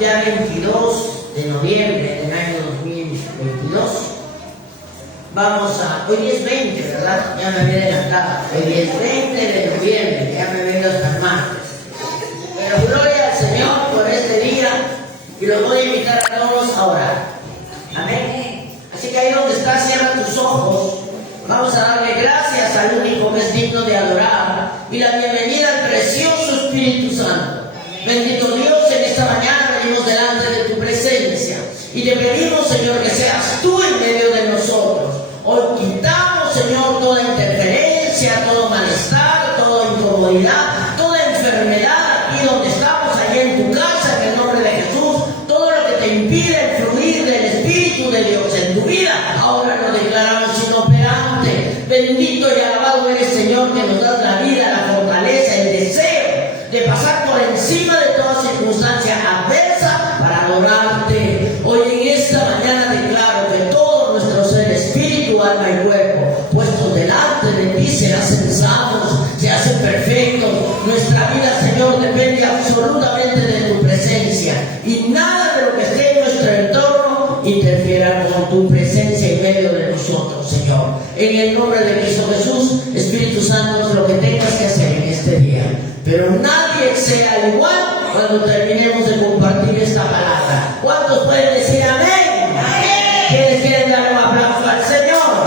ya 22 de noviembre del año 2022. Hoy es 20, ¿verdad? Ya me había adelantado. Hoy es 20 de noviembre, ya me vengo hasta el martes. Pero gloria al Señor por este día y los voy a invitar a todos a orar. Amén. Así que ahí donde estás, cierra tus ojos. Vamos a darle gracias al único que es digno de adorar y la bienvenida al precioso Espíritu Santo. Bendito Dios, en esta mañana venimos delante de tu presencia y te pedimos, Señor, que seas tú en medio de nosotros. Hoy quitamos, Señor, toda interferencia, todo malestar, toda incomodidad, toda enfermedad, y donde estamos, allá en tu casa, en el nombre de Jesús, todo lo que te impide el fluir del Espíritu de Dios en tu vida, ahora lo declaramos inoperante. Bendito y alabado eres, Señor, que nos das la vida, la fortaleza, el deseo de pasar por encima de toda circunstancia adversa para adorarte. Hoy en esta mañana declaro que todo nuestro ser, espíritu, alma y cuerpo, puestos delante de ti, se hacen sanos, se hacen perfectos. Nuestra vida, Señor, depende absolutamente de tu presencia y nada de lo que esté en nuestro entorno interfiera con tu presencia en medio de nosotros, Señor. En el nombre de Cristo Jesús, Espíritu Santo, lo que tengas que hacer en este día. Pero nadie sea igual cuando terminemos de compartir esta palabra. ¿Cuántos pueden decir amén? Amén. ¿Quiénes quieren dar un aplauso al Señor?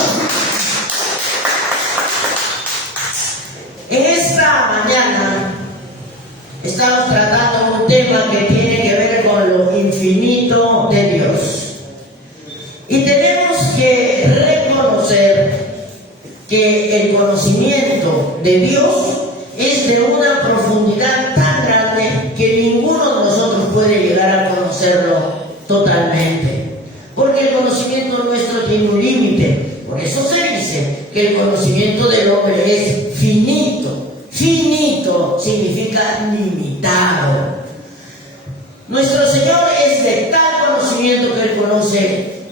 En esta mañana estamos tratando un tema que tiene que ver con lo infinito de Dios. Y tenemos que reconocer que el conocimiento de Dios es de una profundidad tan grande que ninguno de nosotros puede llegar a conocerlo totalmente. Porque el conocimiento nuestro tiene un límite. Por eso se dice que el conocimiento del hombre es finito. Finito significa limitado. Nuestro Señor es de tal conocimiento que Él conoce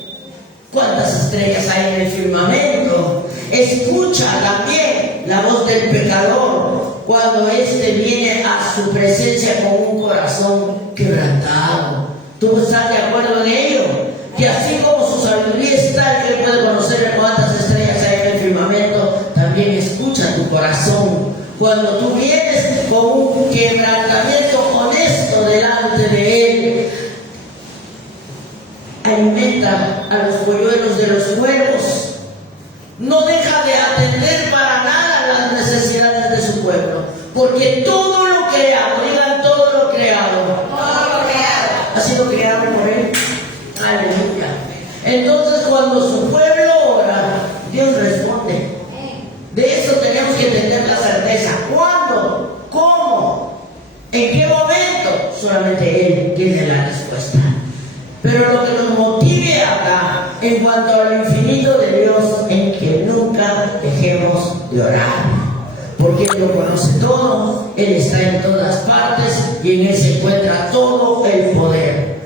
cuántas estrellas hay en el firmamento. Escucha también la voz del pecador cuando éste viene a su presencia con un corazón quebrantado. ¿Tú estás de acuerdo en ello? Que así como su sabiduría es tal que Él puede conocer cuántas estrellas hay en el firmamento, también escucha tu corazón. Cuando tú vienes con un quebrantamiento honesto delante de Él, alimenta a los polluelos de los cuervos. No deja de atender para nada las necesidades de su pueblo, porque todo lo creado, digan todo lo creado, ha sido creado por Él. Aleluya. Entonces, cuando su pueblo ora, Dios responde. De eso tenemos que tener la certeza. ¿Cuándo? ¿Cómo? ¿En qué momento? Solamente Él tiene la respuesta. Pero lo que nos motive acá, en cuanto a lo infinito de Dios, es que nunca dejemos de orar. Porque Él lo conoce todo, Él está en todas partes y en Él se encuentra todo el poder.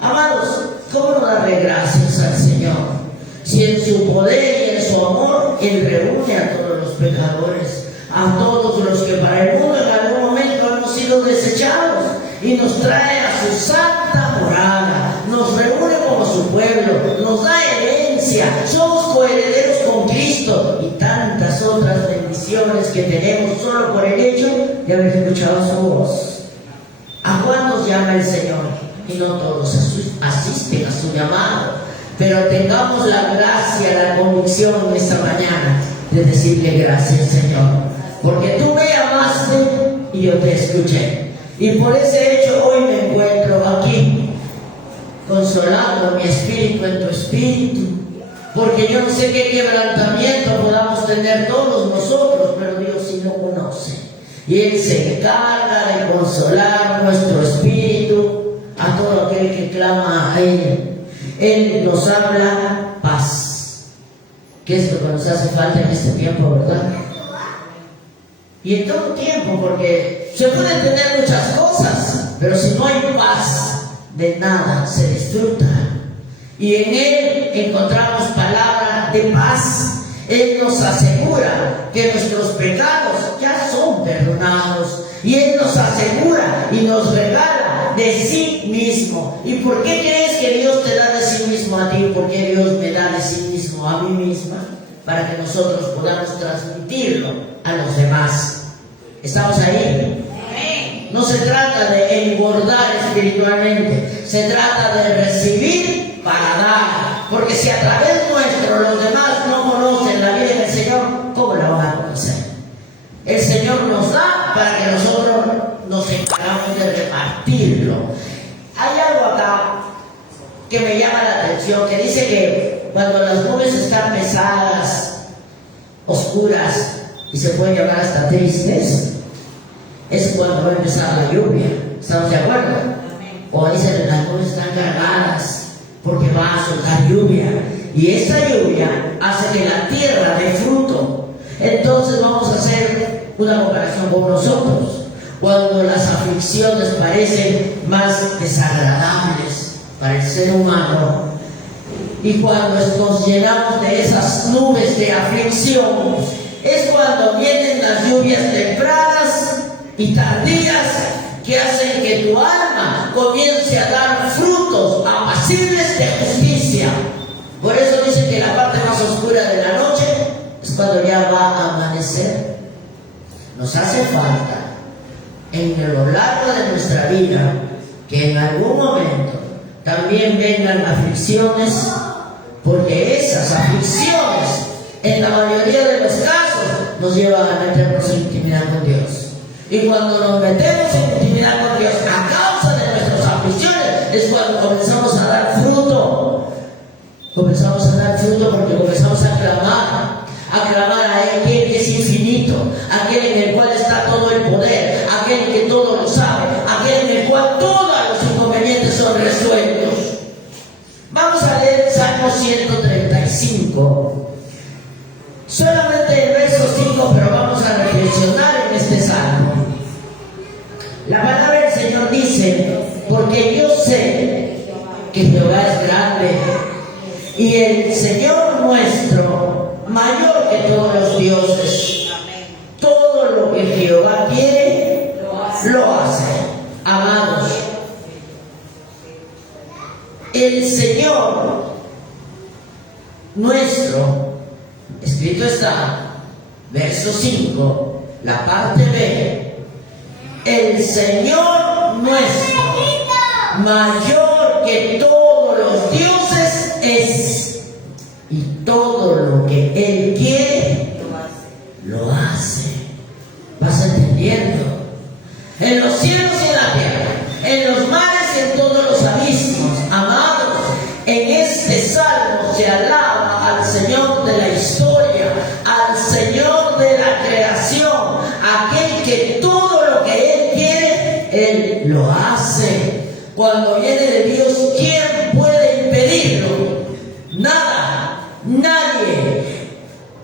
Amados, ¿cómo no darle gracias al Señor? Si en su poder y en su amor, Él reúne a todos los pecadores, a todos los que para el mundo en algún momento hemos sido desechados, y nos trae a su santa morada, nos reúne como su pueblo, nos da herencia, somos coherederos con Cristo y tantas otras bendiciones que tenemos solo por el hecho de haber escuchado su voz. ¿A cuántos llama el Señor? Y no todos asisten a su llamado, pero tengamos la gracia, la convicción en esta mañana de decirle gracias, Señor, porque tú me llamaste y yo te escuché. Y por ese hecho hoy me encuentro aquí, consolando mi espíritu en tu espíritu, porque yo no sé qué quebrantamiento podamos tener todos nosotros, pero Dios sí lo conoce. Y Él se encarga de consolar nuestro espíritu a todo aquel que clama a Él. Él nos habla paz, que es lo que nos hace falta en este tiempo, ¿verdad? Y en todo tiempo, porque se pueden tener muchas cosas, pero si no hay paz, de nada se disfruta. Y en Él encontramos palabra de paz. Él nos asegura que nuestros pecados ya son perdonados. Y Él nos asegura y nos regala da de sí mismo. ¿Y por qué crees que Dios te da de sí mismo a ti? ¿Por qué Dios me da de sí mismo a mí misma? Para que nosotros podamos transmitirlo a los demás. ¿Estamos ahí? No se trata de engordar espiritualmente, se trata de recibir para dar. Porque si a través nuestro los demás no conocen la vida del Señor, ¿cómo la van a conocer? El Señor nos da para que nosotros nos encargamos de repartirlo. Hay algo acá que me llama la atención, que dice que cuando las nubes están pesadas, oscuras y se pueden llevar hasta tristes, es cuando va a empezar la lluvia. ¿Estamos de acuerdo? O dicen las nubes están cargadas porque va a soltar lluvia, y esa lluvia hace que la tierra dé fruto. Entonces vamos a hacer una comparación con nosotros. Cuando las aflicciones parecen más desagradables para el ser humano, y cuando nos llenamos de esas nubes de aflicción, es cuando vienen las lluvias tempranas y tardías que hacen que tu alma comience a dar frutos apacibles de justicia. Por eso dice que la parte más oscura de la noche es cuando ya va a amanecer. Nos hace falta en lo largo de nuestra vida que en algún momento también vengan aflicciones, porque esas aflicciones en la mayoría de los casos nos llevan a meternos en intimidad con Dios. Y cuando nos metemos en intimidad con Dios a causa de nuestras aflicciones, es cuando comenzamos a dar fruto. Comenzamos a dar fruto porque comenzamos a clamar a aquel que es infinito, aquel en el cual está todo el poder, aquel que todo lo sabe, aquel en el cual todos los inconvenientes son resueltos. Vamos a leer Salmo 135. Solamente el verso 5, pero vamos a reflexionar en este salmo. La palabra del Señor dice: porque yo sé que Jehová es grande y el Señor nuestro mayor que todos los dioses. Todo lo que Jehová quiere, lo hace. Amados, el Señor nuestro, escrito está, verso 5, la parte B: el Señor nuestro, mayor que todos los dioses es, y todo lo que Él quiere, lo hace. ¿Vas entendiendo? En los cielos y en la tierra, en los mares y en todos los abismos, amados, en este salmo se alaba al Señor de la historia, al Señor de la creación, aquel que todo lo que Él quiere, Él lo hace. Cuando viene de Dios, ¿quién puede impedirlo? Nada, nadie.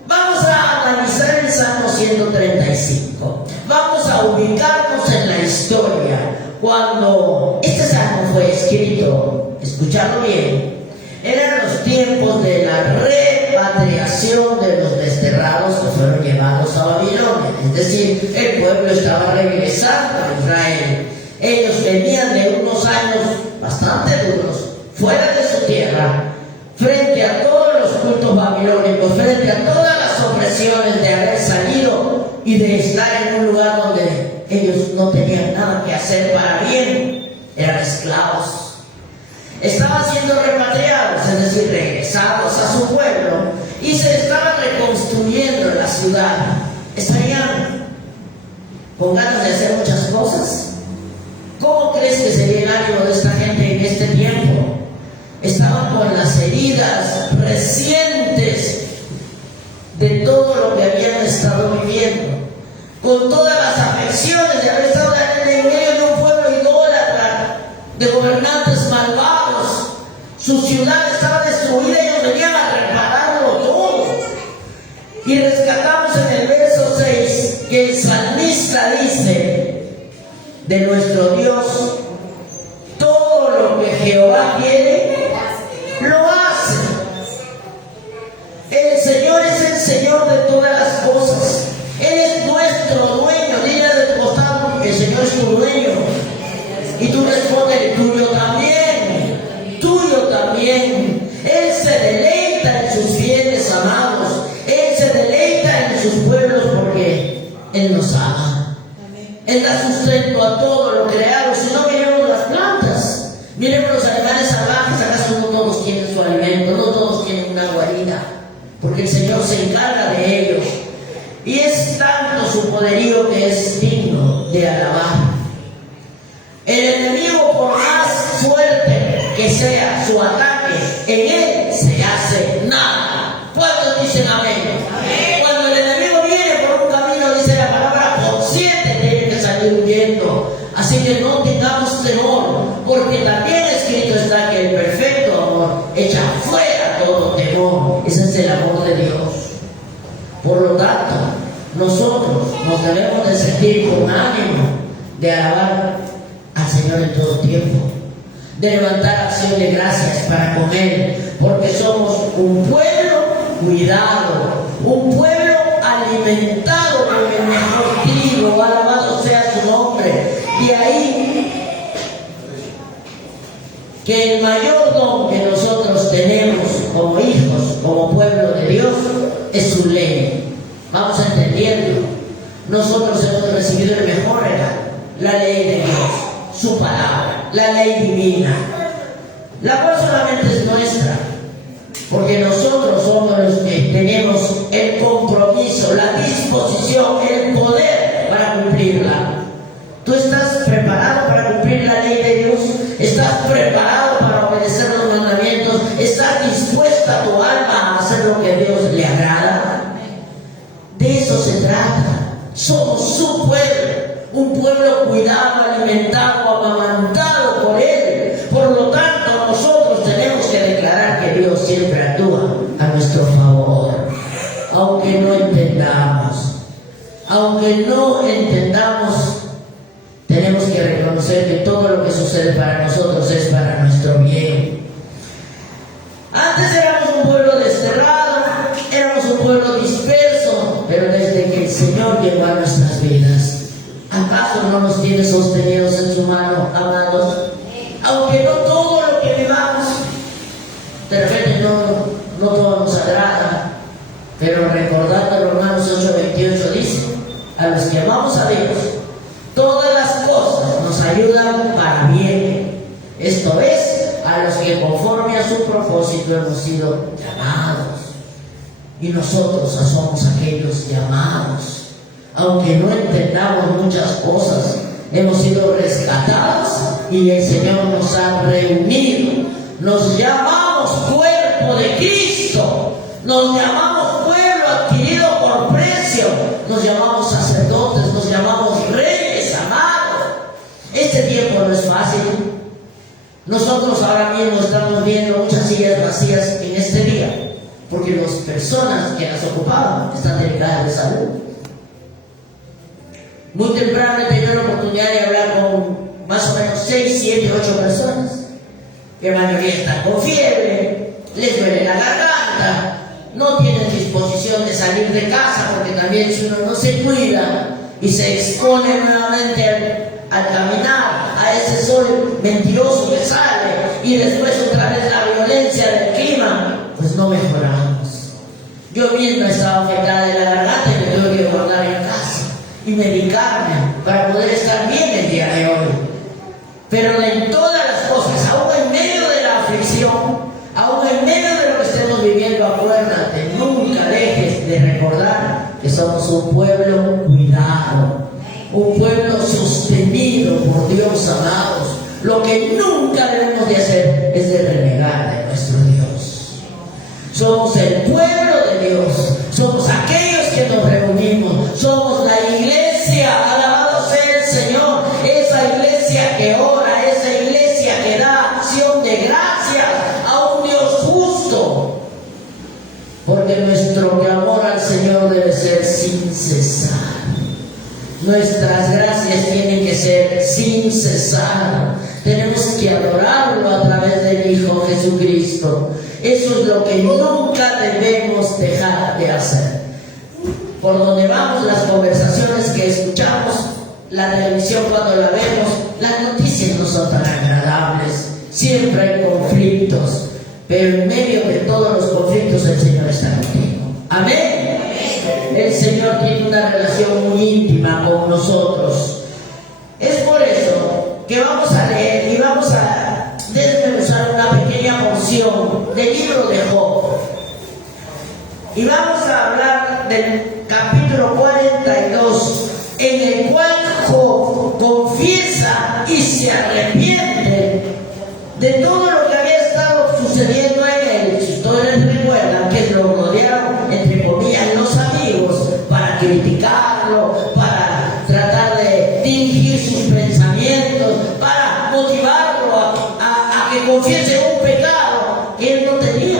Vamos a analizar el Salmo 135. Vamos a ubicarnos en la historia. Cuando este salmo fue escrito, escuchadlo bien, eran los tiempos de la repatriación de los desterrados que fueron llevados a Babilonia. Es decir, el pueblo estaba regresando a Israel. Ellos venían de unos años bastante duros, fuera de su tierra, frente a todos los cultos babilónicos, frente a todas las opresiones de haber salido y de estar en un lugar donde ellos no tenían nada que hacer para bien. Eran esclavos. Estaban siendo repatriados, es decir, regresados a su pueblo, y se estaban reconstruyendo la ciudad. Estarían con ganas de hacer muchas cosas. ¿Cómo crees que sería el ánimo de esta gente en este tiempo? Estaban con las heridas recientes de todo lo que habían estado viviendo, con todas las afecciones de haber estado en medio de un pueblo idólatra, de gobernantes malvados. Su ciudad estaba destruida y ellos venían a repararlo todo. Y rescatamos en el verso 6 que el salmista dice de nuestro Dios: todo lo que Jehová quiere, lo hace. El Señor es el Señor de todas las cosas. Él es nuestro dueño. Dile del costado: el Señor es tu dueño. Y tú respondes, tuyo también, tuyo también. Él se deleita en sus fieles amados. Él se deleita en sus pueblos porque Él nos ama. Él da sustento a todo lo creado. Si no, miremos las plantas, miremos los animales salvajes. ¿Acaso no todos tienen su alimento? No todos tienen una guarida, porque el Señor se encarga de ellos. Y es tanto su poderío que es digno de alabar. El enemigo, por más fuerte que sea su ataque, en él se hace nada. ¿Cuántos dicen amén? Amén. Cuando el enemigo viene por un camino, dice la palabra, por 7 tiene que salir huyendo. Así que no tengamos temor, porque también escrito está que el perfecto amor echa fuera todo temor. Ese es el amor de Dios. Por lo tanto, nosotros nos debemos de sentir con ánimo de alabar al Señor en todo tiempo, de levantar acción de gracias para con Él, porque somos un pueblo cuidado, un pueblo alimentado con el mejor trigo. Alabado sea su nombre. De ahí que el mayor don que nosotros tenemos como hijos, como pueblo de Dios, es su ley. Vamos entendiendo. Nosotros hemos recibido el mejor regalo, la ley de Dios, su palabra, la ley divina, la cual solamente es nuestra, porque nosotros somos los que tenemos el compromiso, la disposición, el poder para cumplirla. ¿Tú estás preparado para cumplir la ley de Dios? ¿Estás preparado para obedecer los mandamientos? ¿Estás dispuesta tu alma a hacer lo que a Dios le agrada? De eso se trata. Somos su pueblo, un pueblo cuidado, alimentado, amamantado por Él. Por lo tanto, nosotros tenemos que declarar que Dios siempre actúa a nuestro favor, aunque no entendamos. Aunque no entendamos, tenemos que reconocer que todo lo que sucede para nosotros es para nuestro bien. Antes éramos un pueblo desterrado, éramos un pueblo disperso, pero desde que el Señor llegó a nuestras vidas, ¿acaso no nos tiene sostenidos en su mano, amados? Aunque no todo lo que vivamos, de repente no todo nos agrada, pero recordando Romanos 8:28 dice, a los que amamos a Dios, todas las cosas nos ayudan para bien. Esto es, a los que conforme a su propósito hemos sido llamados. Y nosotros somos aquellos llamados. Aunque no entendamos muchas cosas, hemos sido rescatados y el Señor nos ha reunido. Nos llamamos cuerpo de Cristo. Nos llamamos pueblo adquirido por precio. Nos llamamos sacerdotes, nos llamamos reyes amados. Este tiempo no es fácil. Nosotros ahora mismo estamos viendo muchas sillas vacías en este día, porque las personas que las ocupaban están delicadas de salud. Muy temprano he tenido la oportunidad de hablar con más o menos 6, 7, 8 personas. Que la mayoría están con fiebre, les duele la garganta, no tienen disposición de salir de casa, porque también si uno no se cuida y se expone nuevamente al caminar a ese sol mentiroso que sale y después otra vez la violencia del clima, pues no mejoramos. Yo mismo estaba afectada de la garganta y me tuve que guardar en casa y medicarme para poder estar bien el día de hoy. Pero en todas las cosas, aún en medio de la aflicción, aún en medio de lo que estemos viviendo, acuérdate, nunca dejes de recordar que somos un pueblo cuidado, un pueblo sostenido por Dios, amados. Lo que nunca debemos de hacer es de renegar de nuestro Dios. Somos el pueblo de Dios, somos aquellos que nos reunimos, somos la iglesia, alabado sea el Señor, esa iglesia que ora, esa iglesia que da acción de gracias a un Dios justo, porque nuestro clamor al Señor debe ser sin cesar. Nuestras gracias tienen que ser sin cesar. Tenemos que adorarlo a través del Hijo Jesucristo. Eso es lo que nunca debemos dejar de hacer. Por donde vamos, las conversaciones que escuchamos, la televisión cuando la vemos, las noticias nos pero en medio de todos los conflictos el Señor está contigo. Amén. El Señor tiene una relación muy íntima con nosotros. Es por eso que vamos a leer y vamos a desmenuzar una pequeña porción del libro de Job. Y vamos a hablar del capítulo 42, en el cual Job confiesa y se arrepiente de todo lo que había estado sucediendo en él. Si ustedes recuerdan que lo rodearon, entre comillas, los amigos para criticarlo, para tratar de dirigir sus pensamientos, para motivarlo a que confiese un pecado que él no tenía.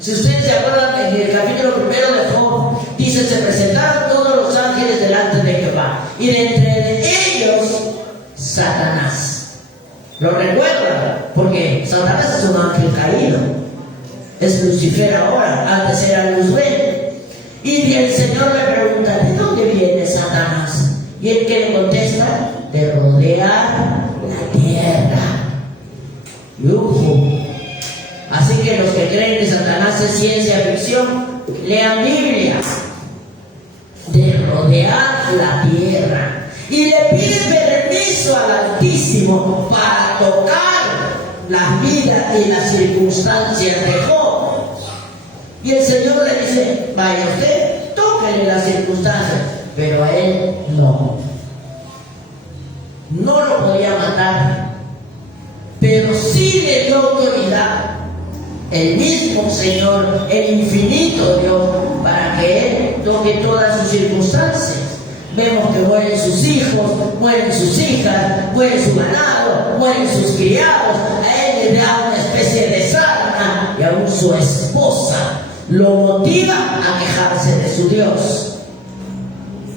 Si ustedes se acuerdan, en el capítulo 1 de Job dice: se presentaron todos los ángeles delante de Jehová, y de entre ellos Satanás. ¿Lo recuerdan? Porque Satanás es un ángel caído, es Lucifer ahora, antes era Luzbel. Y el Señor le pregunta: ¿de dónde viene Satanás? Y él, que le contesta: de rodear la tierra. Lujo. Así que los que creen que Satanás es ciencia ficción, lean Biblia. De rodear la tierra. Y le pide permiso al Altísimo para tocar la vida y las circunstancias de Job. Y el Señor le dice: vaya usted, tóquele las circunstancias. Pero a él no. No lo podía matar, pero sí le dio autoridad. El mismo Señor, el infinito Dios, para que él toque todas sus circunstancias. Vemos que mueren sus hijos, mueren sus hijas, muere su ganado, mueren sus criados. A él le da una especie de sarna, y aún su esposa lo motiva a quejarse de su Dios.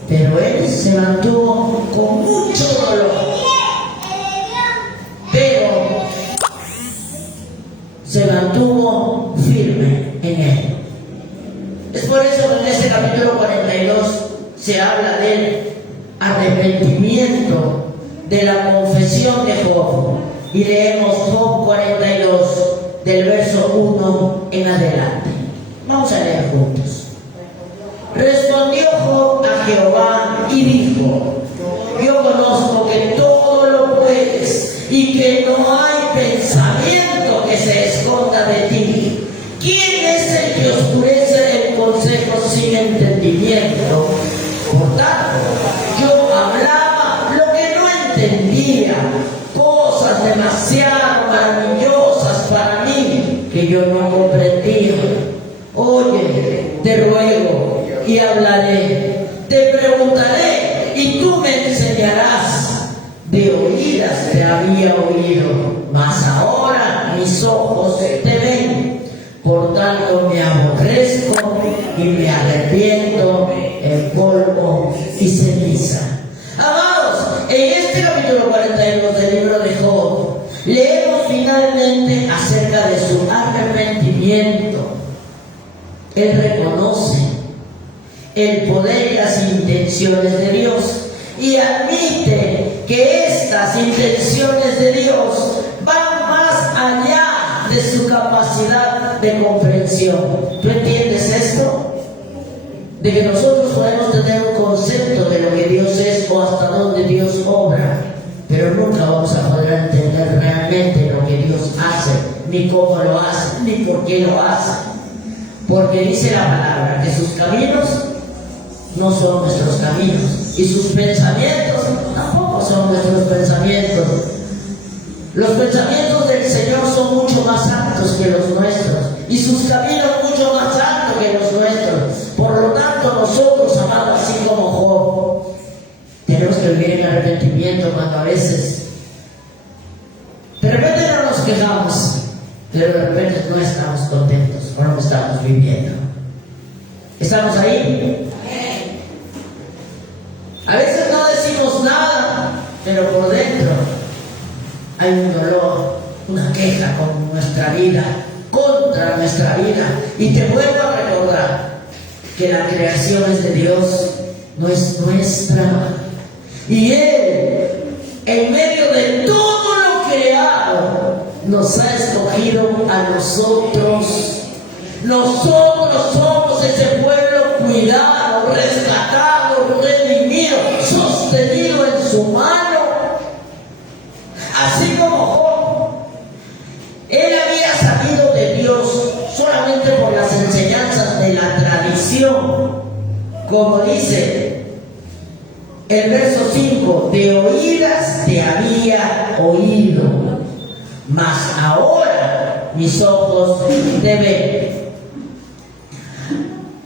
Pero él se mantuvo con mucho dolor. Pero se mantuvo firme en él. Es por eso que en este capítulo 42 se habla del arrepentimiento, de la confesión de Job. Y leemos Job 42, del verso 1 en adelante. Vamos a leer juntos. Respondió Job a Jehová y dijo: yo conozco que todo lo puedes y que no hay pensamiento que se esconda de ti. ¿Quién es el que oscurece el consejo sin entendimiento? Por tanto, yo hablaba lo que no entendía, cosas demasiado maravillosas para mí que yo no comprendía. Oye, te ruego y hablaré, te preguntaré y tú me enseñarás. De oídas te había oído, mas ahora mis ojos te ven. Por tanto me aborrezco y me arrepiento en polvo y ceniza. Amados, en este capítulo 42 del libro de Job, leemos finalmente acerca de su arrepentimiento. Él reconoce el poder y las intenciones de Dios y admite que estas intenciones de Dios van más allá de su capacidad de comprensión. ¿Tú entiendes esto? De que nosotros podemos tener un concepto de lo que Dios es o hasta dónde Dios obra, pero nunca vamos a poder entender realmente lo que Dios hace, ni cómo lo hace, ni por qué lo hace. Porque dice la palabra que sus caminos no son nuestros caminos y sus pensamientos tampoco son nuestros pensamientos. Los pensamientos del Señor son mucho más altos que los nuestros y sus caminos mucho más altos que los nuestros. Por lo tanto, nosotros, amados, así como Job, tenemos que vivir en arrepentimiento cuando a veces de repente no nos quejamos, pero de repente no estamos contentos con lo que estamos viviendo. ¿Estamos ahí? A veces no decimos nada, pero por dentro hay un dolor, una queja con nuestra vida, contra nuestra vida. Y te vuelvo a recordar que la creación es de Dios, no es nuestra. Y Él, en medio de todo lo creado, nos ha escogido a nosotros. Nosotros somos ese pueblo cuidado, rescatado, redimido, sostenido en su mano. Así como Job, él había sabido de Dios solamente por las enseñanzas de la tradición, como dice el verso 5, de oídas te había oído, mas ahora mis ojos te ven.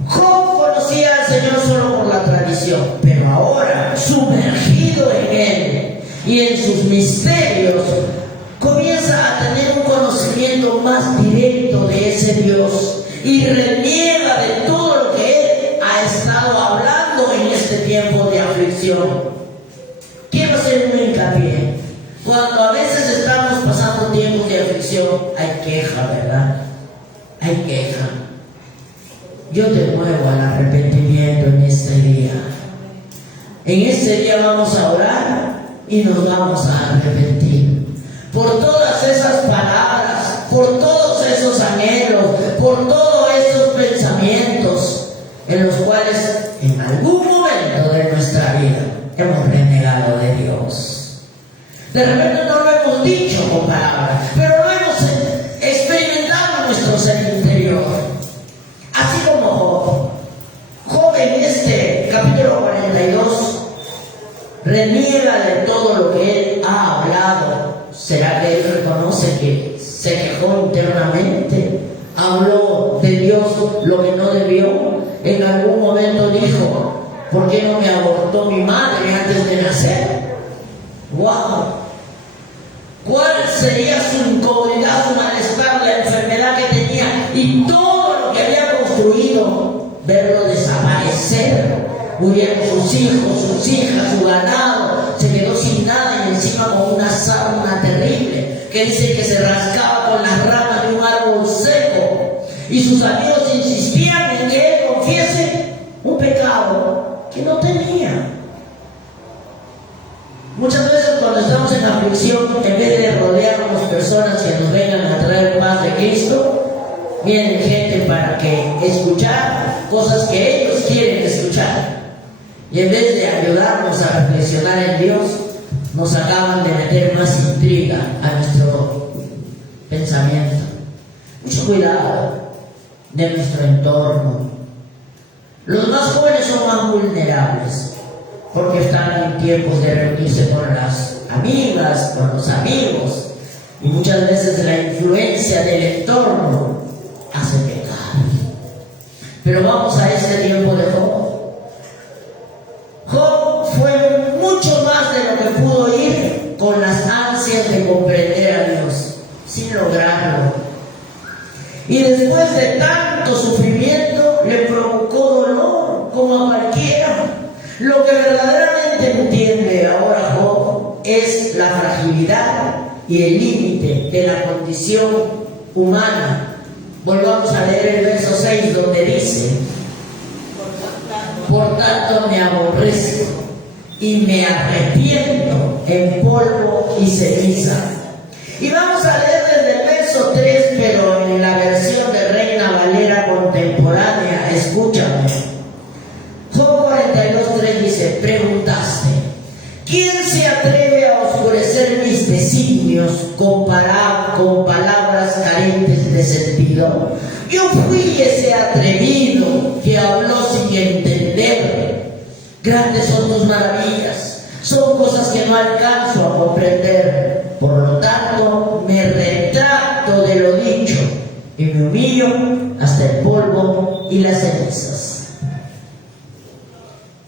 Job conocía al Señor solo por la tradición, pero ahora, sumergido en Él y en sus misterios, comienza a tener un conocimiento más directo de ese Dios y reniega de todo lo que Él ha estado hablando en este tiempo de aflicción. Quiero hacer un hincapié. Cuando a veces estamos pasando tiempos de aflicción, hay queja, ¿verdad? Hay queja. Yo te muevo al arrepentimiento en este día. En este día vamos a orar y nos vamos a arrepentir por todas esas palabras, por todos esos anhelos, por todos esos pensamientos en los cuales en algún momento de nuestra vida hemos renegado de Dios. De repente no lo hemos dicho con palabras, pero lo hemos experimentado en nuestro ser interior. Así como Job en este capítulo 42 reniega de todo lo que él ha hablado. ¿Será que él reconoce que se quejó internamente? ¿Habló de Dios lo que no debió? En algún momento dijo, ¿por qué no me abortó mi madre antes de nacer? ¡Wow! ¿Cuál sería su incomodidad, su malestar, la enfermedad que tenía y todo lo que había construido? Verlo desaparecer. Murieron sus hijos, sus hijas, su ganado, se quedó sin nada y encima con una sarna terrible que dice que se rascaba con las ramas de un árbol seco, y sus amigos insistían en que él confiese un pecado que no tenía. Muchas veces cuando estamos en aflicción, en vez de rodearnos personas que nos vengan a traer paz de Cristo, vienen gente para que escuchar cosas que ellos quieren escuchar. Y en vez de ayudarnos a reflexionar en Dios, nos acaban de meter más intriga a nuestro pensamiento. Mucho cuidado de nuestro entorno. Los más jóvenes son más vulnerables porque están en tiempos de reunirse con las amigas, con los amigos, y muchas veces la influencia del entorno hace pecar. Pero vamos a este tiempo de Job. Job fue mucho más de lo que pudo ir con las ansias de comprender a Dios, sin lograrlo. Y después de tanto sufrimiento, le provocó dolor, como a cualquiera. Lo que verdaderamente entiende ahora Job es la fragilidad y el límite de la condición humana. Volvamos a leer el verso 6, donde dice: por tanto me aborrezco y me arrepiento en polvo y ceniza. Y vamos a leer desde el verso 3, pero en la versión de Reina Valera contemporánea. Escúchame. Job 42:3 dice: preguntaste, ¿quién se atreve a oscurecer mis designios con palabras carentes de sentido? Yo fui ese atrevido que habló sin entender. Grandes son tus maravillas, son cosas que no alcanzo a comprender. Por lo tanto, me retracto de lo dicho y me humillo hasta el polvo y las cenizas.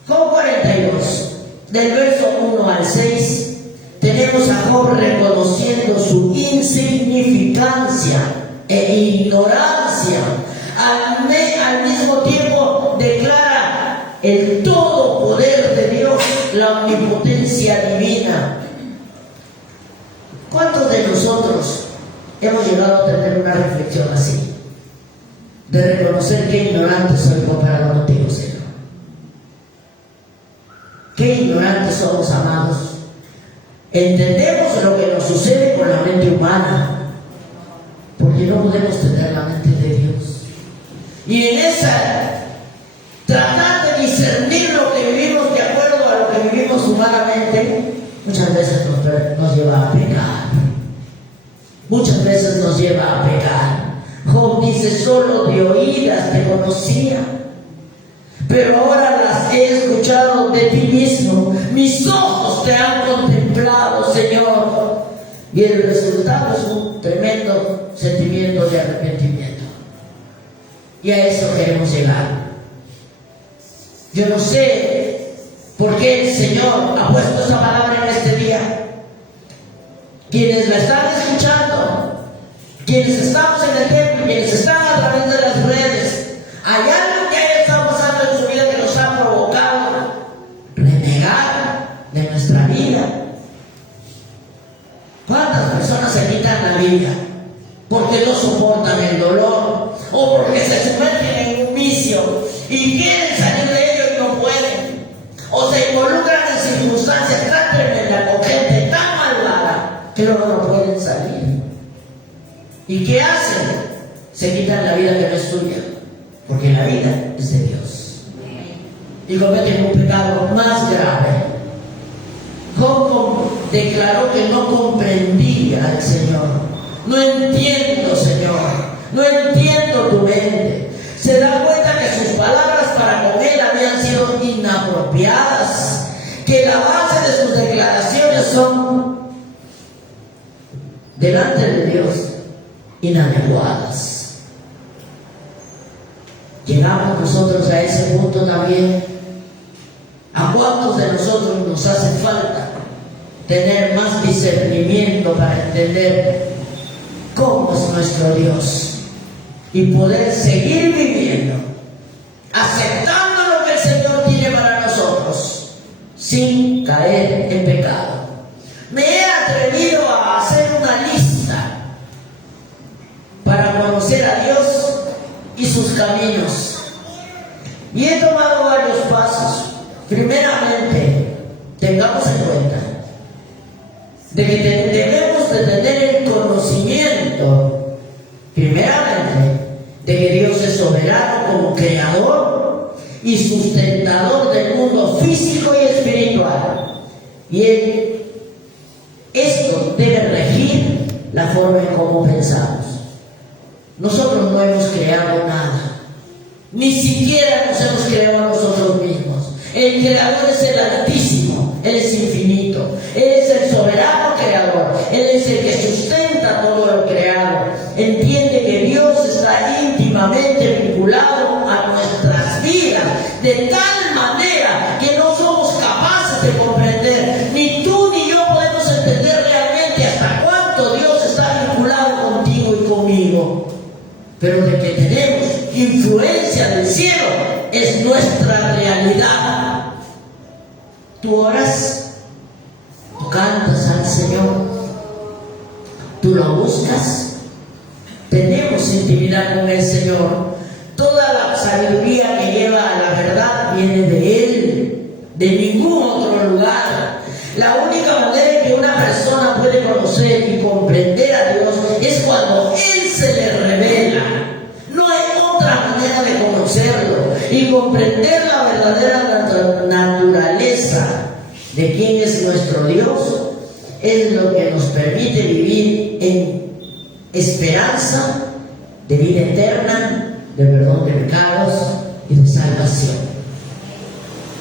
Job 42, del verso 1 al 6, tenemos a Job reconociendo su insignificancia e ignorancia. Al mismo tiempo declara el todo poder de Dios, la omnipotencia divina. ¿Cuántos de nosotros hemos llegado a tener una reflexión así? De reconocer qué ignorante soy comparado contigo, Señor. Qué ignorantes somos, amados. Entendemos lo que nos sucede con la mente humana, porque no podemos tener la mente de Dios. Y en esa tratar de discernir lo que vivimos de acuerdo a lo que vivimos humanamente, muchas veces nos lleva a pecar. Muchas veces nos lleva a pecar. Job dice: solo de oídas te conocía, pero ahora las he escuchado de ti mismo. Mis ojos te han contemplado, Señor. Y el resultado es un tremendo sentimiento de arrepentimiento. Y a eso queremos llegar. Yo no sé por qué el Señor ha puesto esa palabra en este día. Quienes la están escuchando, quienes estamos en el templo, quienes están a través de las redes, hay algo que haya estado pasando en su vida que nos ha provocado renegar de nuestra vida. ¿Cuántas personas se quitan la vida porque no soportan el dolor o porque se someten en un vicio y quieren salir de ello y no pueden? O se involucran en circunstancias tan tremendas con gente tan malvada que luego no pueden salir. ¿Y qué hacen? Se quitan la vida que no es suya, porque la vida es de Dios. Y cometen un pecado más grave. Job declaró que no comprendía al Señor. No entiendo, Señor. No entiendo tu mente. Se da cuenta que sus palabras para con él habían sido inapropiadas, que la base de sus declaraciones son delante de Dios inadecuadas. Llegamos nosotros a ese punto también. ¿A cuántos de nosotros nos hace falta tener más discernimiento para entender cómo es nuestro Dios y poder seguir viviendo, aceptando lo que el Señor tiene para nosotros, sin caer en pecado? Me he atrevido a hacer una lista para conocer a Dios y sus caminos, y he tomado varios pasos. Primeramente, tengamos en cuenta de que debemos de tener el conocimiento, primeramente, de que Dios es soberano como creador y sustentador del mundo físico y espiritual. Y esto debe regir la forma en cómo pensamos. Nosotros no hemos creado nada, ni siquiera nos hemos creado a nosotros mismos. El creador es el Altísimo, Él es infinito, Él es el soberano creador, Él es el que sustenta todo lo creado. Entiende que Dios está íntimamente vinculado a nuestras vidas, de tal manera que no somos capaces de comprender, ni tú ni yo podemos entender realmente hasta cuánto Dios está vinculado contigo y conmigo. Pero de que tenemos influencia del cielo es nuestra realidad. Tú oras, tú cantas al Señor, tú lo buscas, tenemos intimidad con el Señor. Toda la sabiduría que lleva a la verdad viene de Él, de ningún otro lugar. La única manera en que una persona puede conocer y comprender a Dios es cuando Él se le revela. No hay otra manera de conocerlo y comprender la verdadera naturaleza de quién es nuestro Dios. Es lo que nos permite vivir en esperanza de vida eterna, de perdón de pecados y de salvación.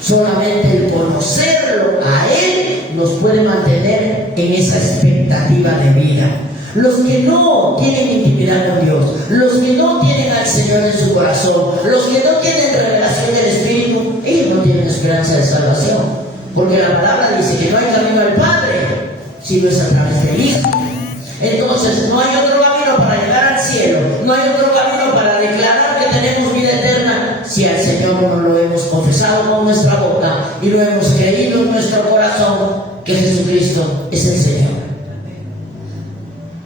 Solamente el conocerlo a Él nos puede mantener en esa expectativa de vida. Los que no tienen intimidad con Dios, los que no tienen al Señor en su corazón, los que no tienen revelación del Espíritu, ellos no tienen esperanza de salvación, porque la palabra dice que no hay camino al Padre si no es a través del Hijo. Entonces no hay otro camino para llegar al cielo, no hay otro camino para declarar que tenemos vida eterna si al Señor no lo hemos confesado con nuestra boca y lo hemos creído en nuestro corazón que Jesucristo es el Señor.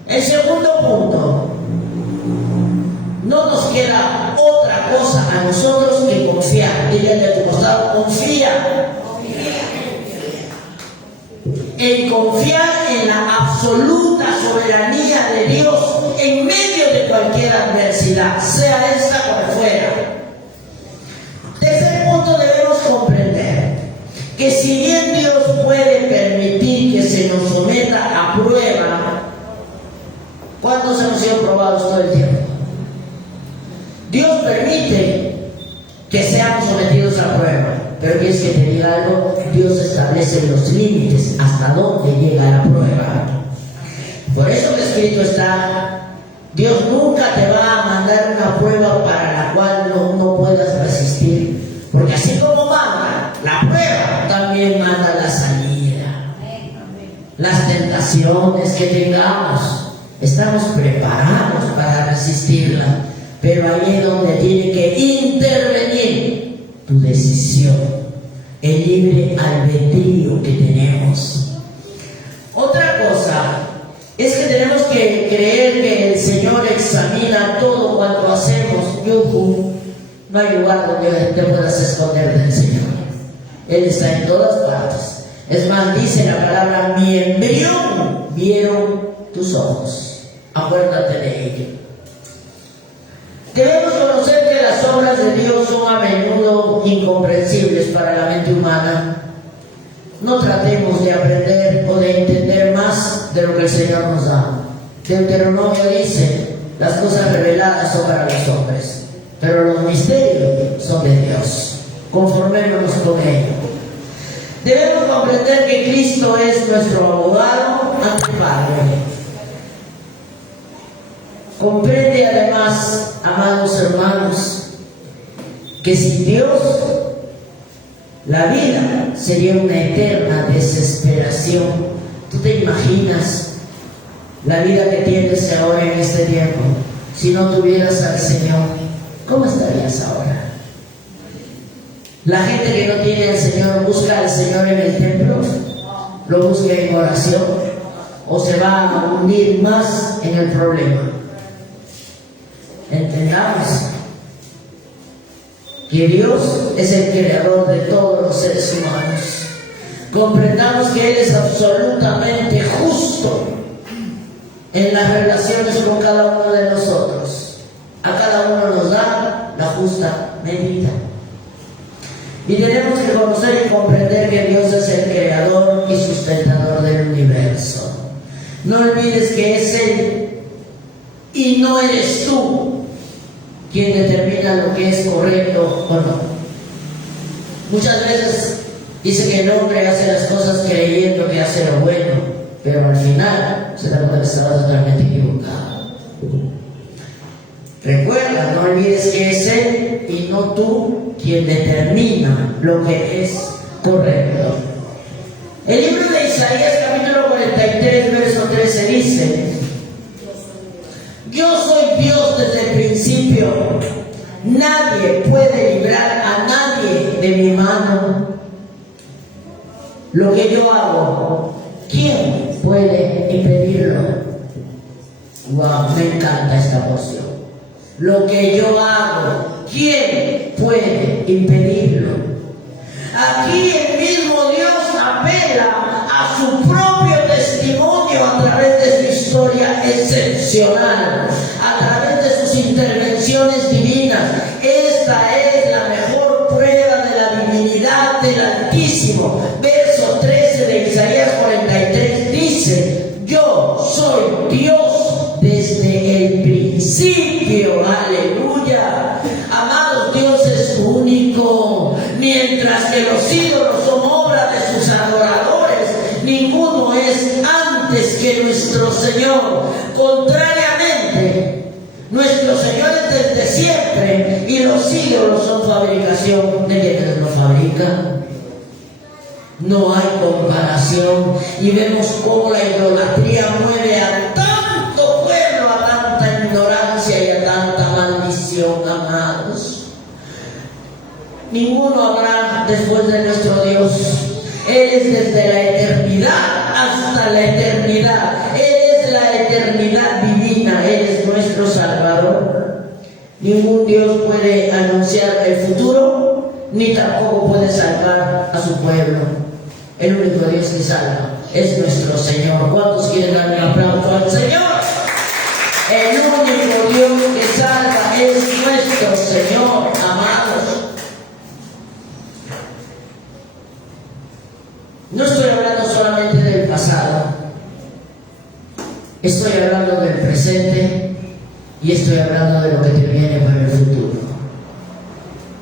El segundo punto, no nos queda otra cosa a nosotros que confiar. Dile de tu costado, confía. En confiar en la absoluta soberanía de Dios en medio de probados todo el tiempo. Dios permite que seamos sometidos a prueba, pero quieres que te diga algo, Dios establece los límites hasta dónde llega la prueba. Por eso el Espíritu está, Dios nunca te va a mandar una prueba para la cual no puedas resistir, porque así como manda la prueba, también manda la salida. Las tentaciones que tengamos, estamos preparados para resistirla, pero ahí es donde tiene que intervenir tu decisión, el libre albedrío que tenemos. Otra cosa es que tenemos que creer que el Señor examina todo cuanto hacemos. No hay lugar donde te puedas esconder del Señor. Él está en todas partes. Es más, dice la palabra, mi embrión vieron tus ojos. Acuérdate de ello. Debemos conocer que las obras de Dios son a menudo incomprensibles para la mente humana. No tratemos de aprender o de entender más de lo que el Señor nos da. Deuteronomio dice, las cosas reveladas son para los hombres, pero los misterios son de Dios. Conformémonos con ello. Debemos comprender que Cristo es nuestro abogado ante el Padre. Comprende además, amados hermanos, que sin Dios la vida sería una eterna desesperación. ¿Tú te imaginas la vida que tienes ahora en este tiempo? Si no tuvieras al Señor, ¿cómo estarías ahora? La gente que no tiene al Señor, busca al Señor en el templo, lo busca en oración, o se va a hundir más en el problema. Entendamos que Dios es el creador de todos los seres humanos. Comprendamos que Él es absolutamente justo en las relaciones con cada uno de nosotros. A cada uno nos da la justa medida. Y tenemos que conocer y comprender que Dios es el creador y sustentador del universo. No olvides que es Él y no eres tú quien determina lo que es correcto o no. Muchas veces dice que el hombre hace las cosas creyendo que hace lo bueno, pero al final se da cuenta que estaba totalmente equivocado. Recuerda, no olvides que es Él y no tú quien determina lo que es correcto. El libro de Isaías, capítulo 43, verso 13 dice: yo soy Dios desde el principio, nadie puede librar a nadie de mi mano. Lo que yo hago, ¿quién puede impedirlo? Wow, me encanta esta porción. Lo que yo hago, ¿quién puede impedirlo? Aquí el mismo Dios apela a su propio testimonio a través de su historia excepcional, a través de sus intervenciones divinas. Esta es la mejor prueba de la divinidad del Altísimo. Verso 13 de Isaías 43 dice: yo soy Dios desde el principio. Aleluya. Amados, Dios es único. Mientras que los ídolos son obra de sus adoradores, ninguno es antes que nuestro Señor. Contrariamente, nuestro Señor es desde siempre y los ídolos son fabricación de quienes lo fabrican. No hay comparación, y vemos cómo la idolatría mueve a tanto pueblo, a tanta ignorancia y a tanta maldición, amados. Ninguno habrá después de nuestro Dios. Él es desde la eternidad hasta la eternidad. Él es la eternidad divina. Él es nuestro Salvador. Ningún Dios puede anunciar el futuro, ni tampoco puede salvar a su pueblo. El único Dios que salva es nuestro Señor. ¿Cuántos quieren dar un aplauso al Señor? El único Dios que salva es nuestro Señor, amados. No estoy hablando solamente del pasado, estoy hablando del presente Y estoy hablando de lo que te viene para el futuro.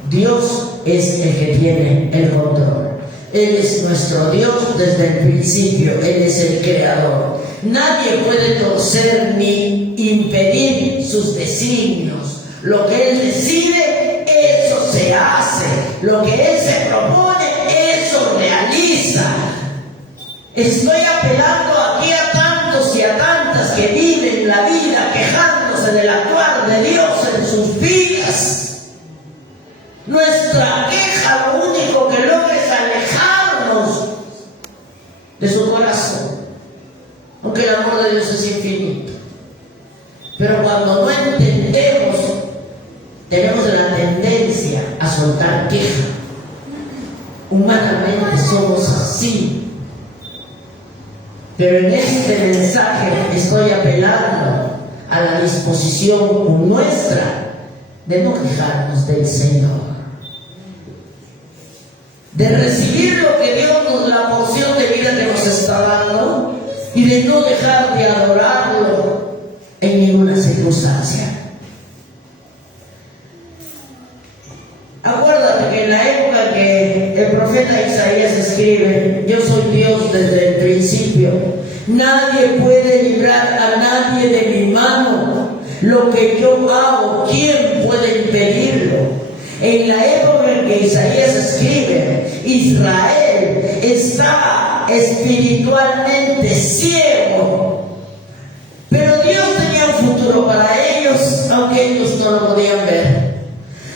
Dios es el que tiene el control. Él es nuestro Dios desde el principio. Él es el creador. Nadie puede torcer ni impedir sus designios. Lo que Él decide, eso se hace. Lo que Él se propone, eso realiza. Estoy apelando aquí a tantos y a tantas que viven la vida quejándose del actuar de Dios en sus vidas. Nuestra queja lo único que logra es alejarnos de su corazón, aunque el amor de Dios es infinito. Pero cuando no entendemos, tenemos la tendencia a soltar queja. Humanamente somos así. Pero en este mensaje estoy apelando a la disposición nuestra de no quejarnos del Señor, de recibir lo que Dios nos, la porción de vida que nos está dando, y de no dejar de adorarlo en ninguna circunstancia. Acuérdate que en la época que el profeta Isaías escribe: yo soy Dios desde el principio, nadie puede librar a nadie de mi mano. Lo que yo hago, ¿quién puede impedirlo? En la época en que Isaías escribe, Israel estaba espiritualmente ciego, pero Dios tenía un futuro para ellos, aunque ellos no lo podían ver.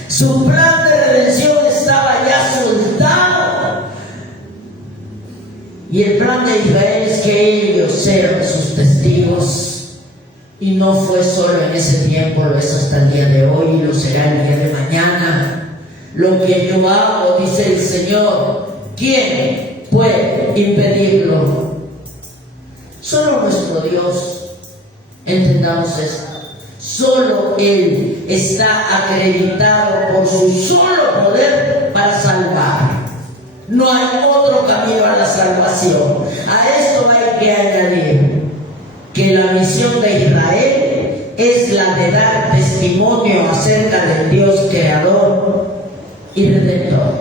Su plan de redención estaba ya soldado, y el plan de Israel es que ellos eran sus testigos. Y no fue solo en ese tiempo, lo es hasta el día de hoy y lo será el día de mañana. Lo que yo hago, dice el Señor, ¿quién puede impedirlo? Solo nuestro Dios. Entendamos esto. Solo Él está acreditado por su solo poder para salvar. No hay otro camino a la salvación. A esto hay que añadir que la misión de Israel es la de dar testimonio acerca del Dios creador y redentor.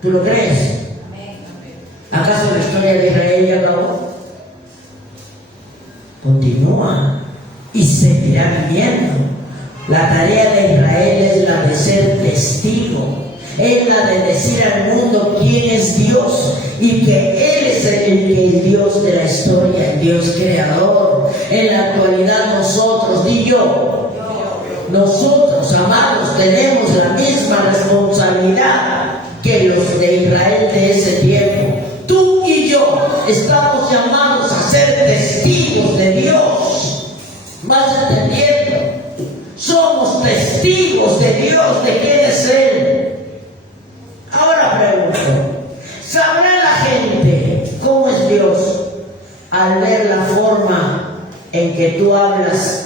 ¿Tú lo crees? ¿Acaso la historia de Israel ya acabó? Continúa y seguirá viviendo. La tarea de Israel es la de ser testigo, es la de decir al mundo quién es Dios y que Él es el Dios de la historia, el Dios creador. En la actualidad nosotros, nosotros, amados, tenemos la misma responsabilidad que los de Israel de ese tiempo. Tú y yo estamos llamados a ser testigos de Dios. ¿Vas entendiendo? Somos testigos de Dios, de quién es Él. Ahora pregunto, ¿sabrá la gente cómo es Dios al ver la forma en que tú hablas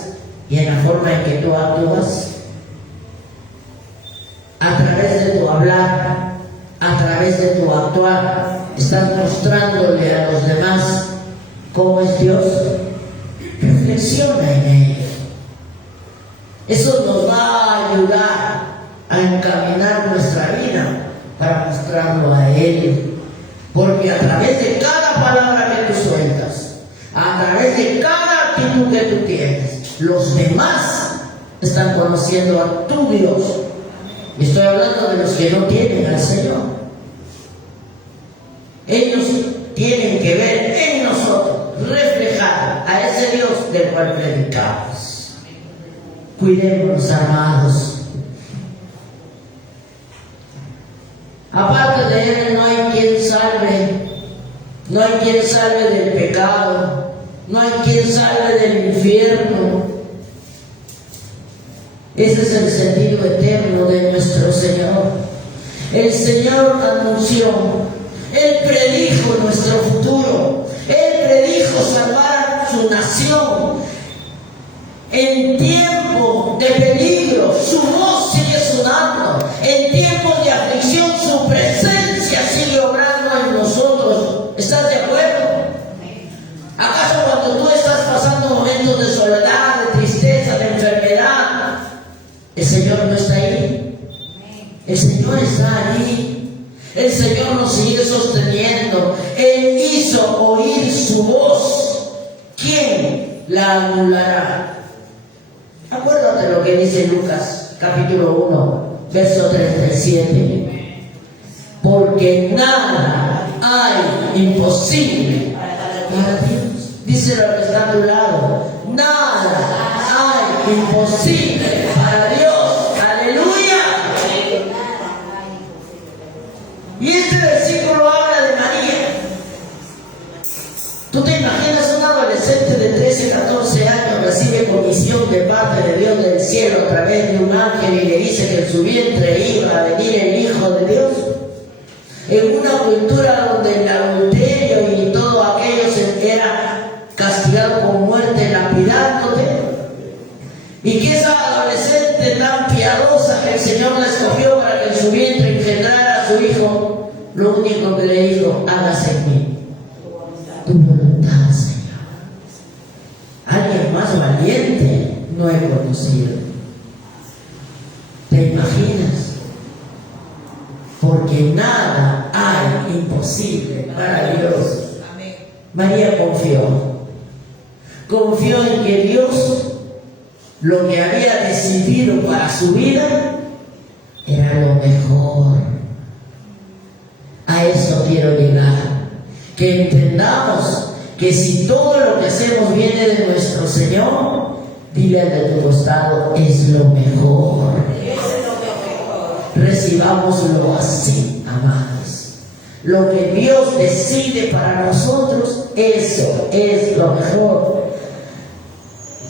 y en la forma en que tú actúas? A través de tu hablar, a través de tu actuar, estás mostrándole a los demás cómo es Dios. Reflexiona en ello. Eso nos va a ayudar a encaminar nuestra vida para mostrarlo a Él. Porque a través de cada palabra que tú sueltas, a través de cada actitud que tú tienes, los demás están conociendo a tu Dios. Y estoy hablando de los que no tienen al Señor. Ellos tienen que ver en nosotros, reflejar a ese Dios del cual predicamos. Cuidémonos, amados. Aparte de Él no hay quien salve, no hay quien salve del pecado, no hay quien salve del infierno. Ese es el sentido eterno de nuestro Señor. El Señor anunció, Él predijo nuestro futuro, Él predijo salvar su nación. En tiempo de peligro, su voz sigue sonando. En tiempos de aflicción, su presencia sigue obrando en nosotros. ¿Estás de acuerdo? ¿Acaso cuando tú estás pasando momentos de soledad, de Señor no está ahí. El Señor está allí. El Señor nos sigue sosteniendo. Él hizo oír su voz. ¿Quién la anulará? Acuérdate lo que dice Lucas, capítulo 1, verso 37. Porque nada hay imposible para Dios. Díselo al que está a tu lado. Nada hay imposible para Dios. Aleluya. Y este versículo habla de María. ¿Tú te imaginas un adolescente de 13, 14 años recibe comisión de parte de Dios del cielo a través de un ángel y le dice que en su vientre iba a venir el Hijo de Dios? En una cultura donde el adulterio y todo aquello era castigado con muerte, lapidándote, y que esa adolescente tan piadosa que el Señor la escogió para que en su vientre engendrara a su hijo, lo único que le dijo: hágase en mí tu voluntad, Señor. Alguien más valiente no he conocido. ¿Te imaginas? Porque nada hay imposible para Dios. María confió en que Dios, lo que había decidido para su vida, era lo mejor. A eso quiero llegar. Que entendamos que si todo lo que hacemos viene de nuestro Señor, dile al de tu costado: es lo mejor. Recibámoslo así, amados. Lo que Dios decide para nosotros, eso es lo mejor.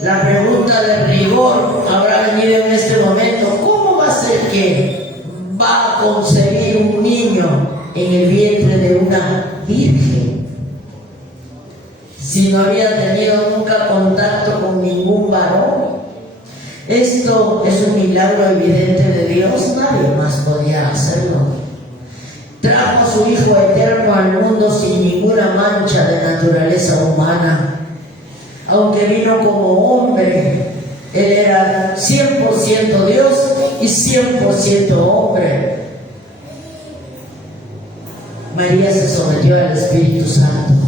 La pregunta de rigor habrá venido en este momento: ¿cómo va a ser que va a concebir un niño en el vientre de una virgen si no había tenido nunca contacto con ningún varón? Esto es un milagro evidente de Dios. Nadie más podía hacerlo. Trajo a su Hijo eterno al mundo sin ninguna mancha de naturaleza humana. Aunque vino como hombre, Él era 100% Dios y 100% hombre. María se sometió al Espíritu Santo.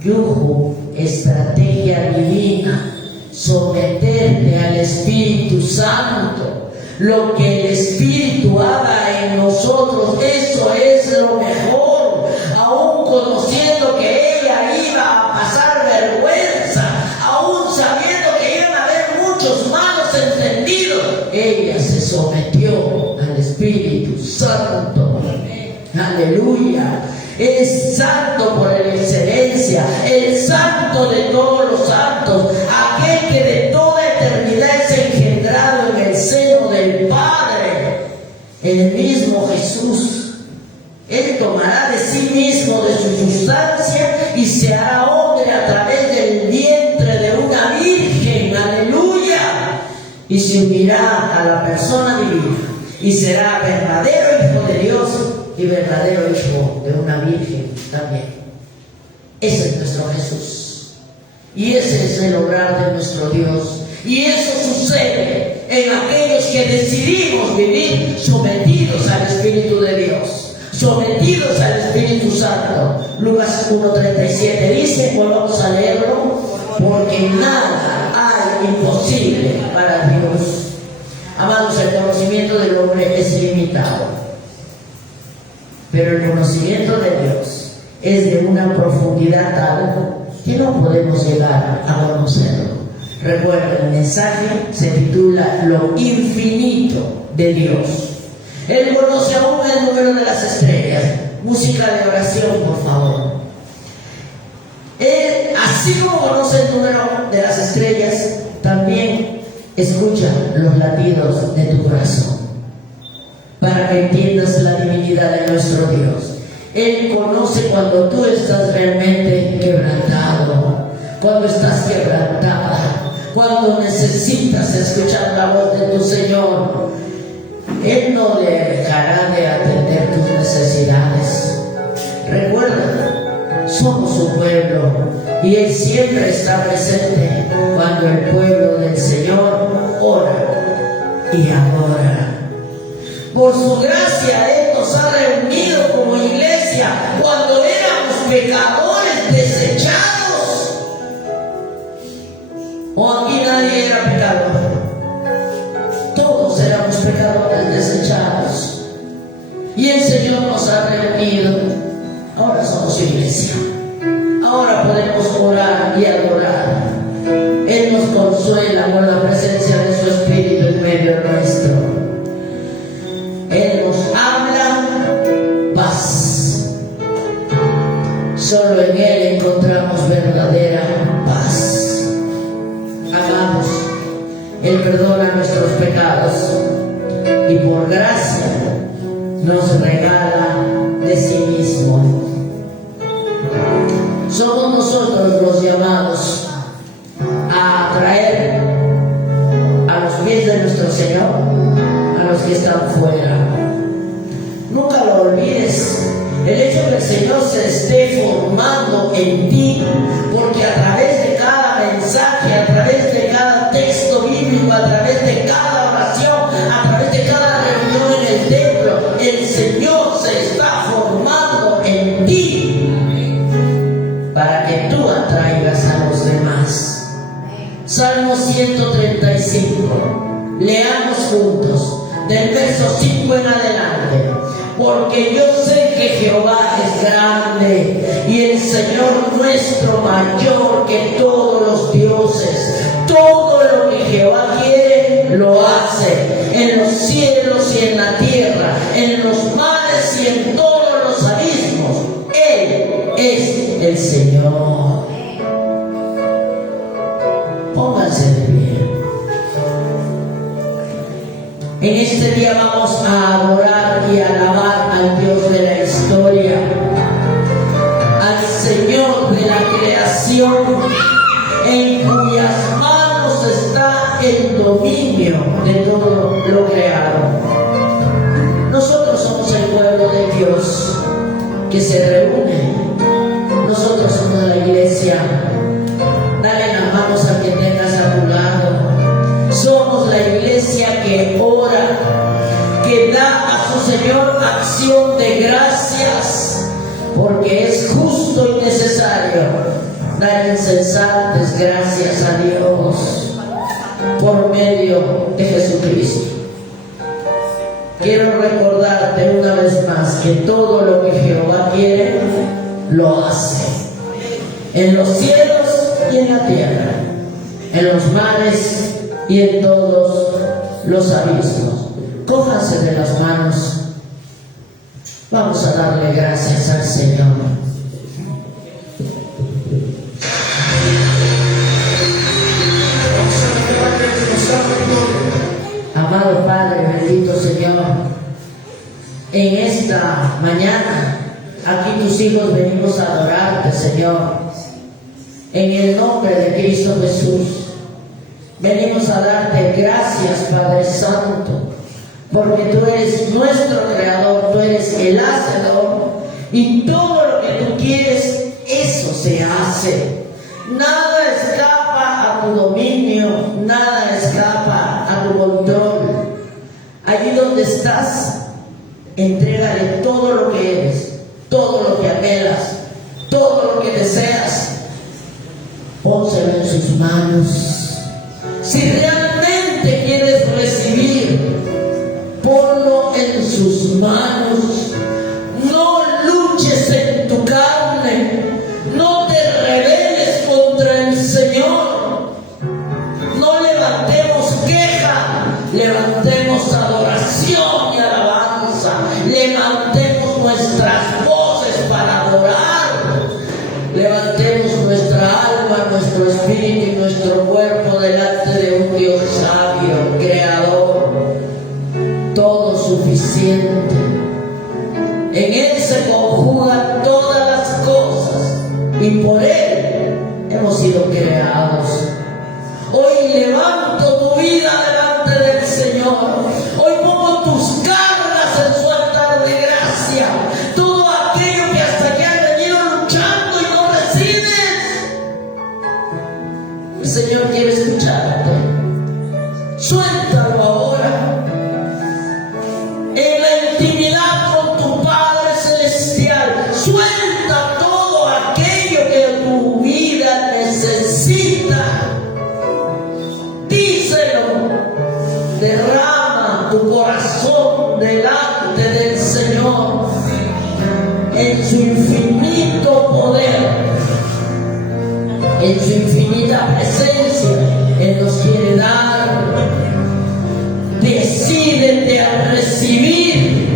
Yugo, estrategia divina, someterte al Espíritu Santo. Lo que el Espíritu haga en nosotros, eso es lo mejor. Aún conociendo que ella iba a pasar vergüenza, aún sabiendo que iban a haber muchos malos entendidos, ella se sometió al Espíritu Santo. Aleluya. Es santo por excelencia, el santo de todos los santos, aquel que de toda eternidad es engendrado en el seno del Padre, el mismo Jesús. Él tomará de sí mismo, de su sustancia, y se hará hombre a través del vientre de una virgen. Aleluya. Y se unirá a la persona divina y será verdadero Hijo de Dios y verdadero hijo de una virgen también. Ese es nuestro Jesús. Y ese es el obrar de nuestro Dios. Y eso sucede en aquellos que decidimos vivir sometidos al Espíritu de Dios, sometidos al Espíritu Santo. Lucas 1:37 dice, pues vamos a leerlo: porque nada hay imposible para Dios. Amados, el conocimiento del hombre es limitado, pero el conocimiento de Dios es de una profundidad tal que no podemos llegar a conocerlo. Recuerda, el mensaje se titula Lo infinito de Dios. Él conoce aún el número de las estrellas. Música de oración, por favor. Él, así como conoce el número de las estrellas, también escucha los latidos de tu corazón, para que entiendas la divinidad de nuestro Dios. Él conoce cuando tú estás realmente quebrantado, cuando estás quebrantada, cuando necesitas escuchar la voz de tu Señor. Él no dejará de atender tus necesidades. Recuerda, somos su pueblo y Él siempre está presente cuando el pueblo del Señor ora. y ahora. Por su gracia Él nos ha reunido como iglesia cuando éramos pecadores desechados. ¿O aquí nadie era pecador? Todos éramos pecadores desechados. Y el Señor nos ha reunido. Ahora somos iglesia. Ahora podemos orar y adorar. Él nos consuela con la presencia de su Espíritu en medio nuestro. Él nos habla paz. Solo en Él encontramos verdadera paz. Hagamos. Él perdona nuestros pecados y por gracia nos regala de sí mismo. Somos nosotros los llamados a traer a los pies de nuestro Señor a los que están fuera. Nunca lo olvides, el hecho de que el Señor se esté formando en ti, porque a través de cada mensaje, a través de cada texto bíblico, a través de cada oración, a través de cada reunión en el templo, el Señor se está formando en ti para que tú atraigas a los demás. Salmo 135. Leamos juntos del verso 5 en adelante. Porque yo sé que Jehová es grande y el Señor nuestro mayor que todos los dioses. Todo lo que Jehová quiere lo hace, en los cielos y en la tierra, en los mares y en todos los abismos. Él es el Señor. Pónganse de pie. En este día vamos a adorar y alabar al Dios de la historia, al Señor de la creación, en cuyas manos está el dominio de todo lo creado. Nosotros somos el pueblo de Dios que se reúne. Nosotros somos la iglesia. Dale las manos a quien tengas a tu lado. Somos la iglesia que ora, que da a su Señor acción de gracias, porque es justo y necesario dar incesantes gracias a Dios por medio de Jesucristo. Quiero recordarte una vez más que todo lo que Jehová quiere, lo hace. En los cielos y en la tierra, en los mares y en todos los abismos. Cójanse de las manos. Vamos a darle gracias al Señor. Amado Padre, bendito Señor, en esta mañana aquí tus hijos venimos a adorarte, Señor, en el nombre de Cristo Jesús. Venimos a darte gracias, Padre Santo, porque tú eres nuestro creador, tú eres el hacedor, y todo lo que tú quieres, eso se hace. Nada escapa a tu dominio, nada escapa a tu control. Allí donde estás, entrégale todo lo que eres, todo lo que anhelas, todo lo que deseas. Pónselo en sus manos. Si realmente quieres recibir, ponlo en sus manos. No luches en tu carne, no te rebeles contra el Señor. No levantemos queja, levantemos adoración y alabanza, levantemos nuestras voces para adorar, levantemos nuestra alma, nuestro espíritu y nuestro cuerpo delante de un Dios sabio, creador, todo suficiente. En Él se conjugan todas las cosas y por Él hemos sido creados. Hoy levanto tu vida delante del Señor. Hoy pongo tus cargas en su altar de gracia. Todo aquello que hasta aquí has venido luchando y no recibes, el Señor quiere escucharte. Suéltalo ahora. en su infinita presencia, Él nos quiere dar. Decídete a recibir.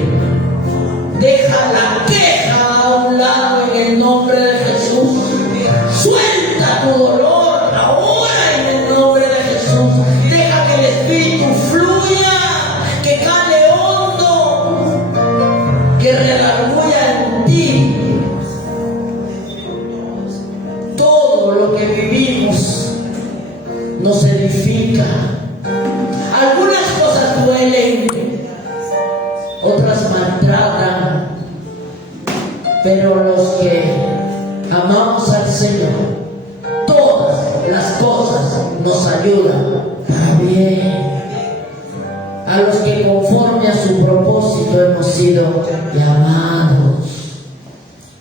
Deja la queja a un lado en el nombre de Jesús. Suelta tu dolor ahora en el nombre de Jesús. Deja que el Espíritu fluya, que cale hondo, que redarguya en ti. Todo lo que vivimos nos edifica. Algunas cosas duelen, otras maltratan, pero los que amamos al Señor, todas las cosas nos ayudan para bien. A los que conforme a su propósito hemos sido llamados.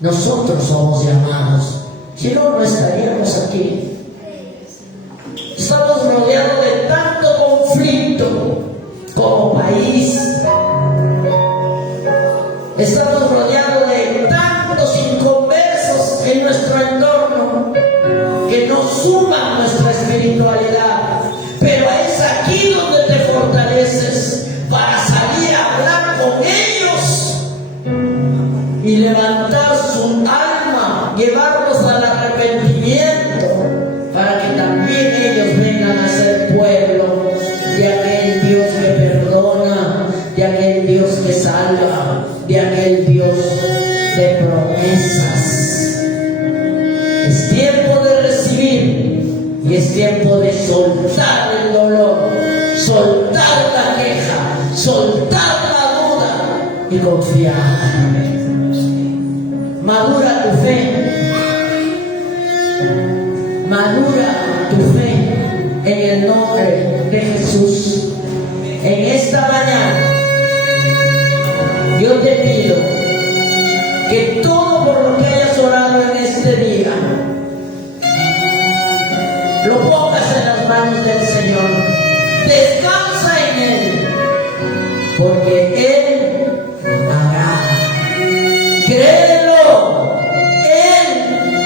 Nosotros somos llamados, si no, no estaríamos aquí. Estamos rodeados de tanto conflicto como país. Estamos rodeados de tantos inconversos en nuestro entorno que no suman nuestra espiritualidad. Pero es aquí donde te fortaleces para salir a hablar con ellos y levantar su alma, llevarlos al arrepentimiento, para que también ellos vengan a ser pueblo de aquel Dios que perdona, de aquel Dios que salva, de aquel Dios de promesas. Es tiempo de recibir y es tiempo de soltar el dolor, soltar la queja, soltar la duda y confiar. Madura tu fe, madura tu fe en el nombre de Jesús. En esta mañana yo te pido que todo por lo que hayas orado en este día lo pongas en las manos del Señor. Descansa en Él, porque Él hará. Créelo, Él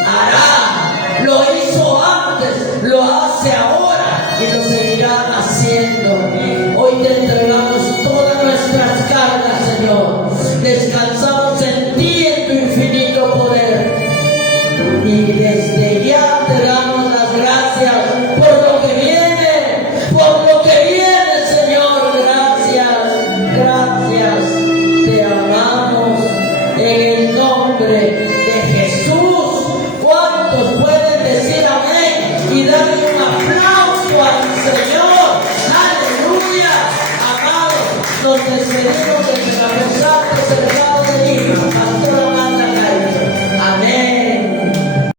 hará. Lo hizo antes, lo hace ahora y lo seguirá haciendo. Hoy te entregamos todas nuestras cargas, Señor. Descansamos en ti, en tu infinito poder. Y desde ya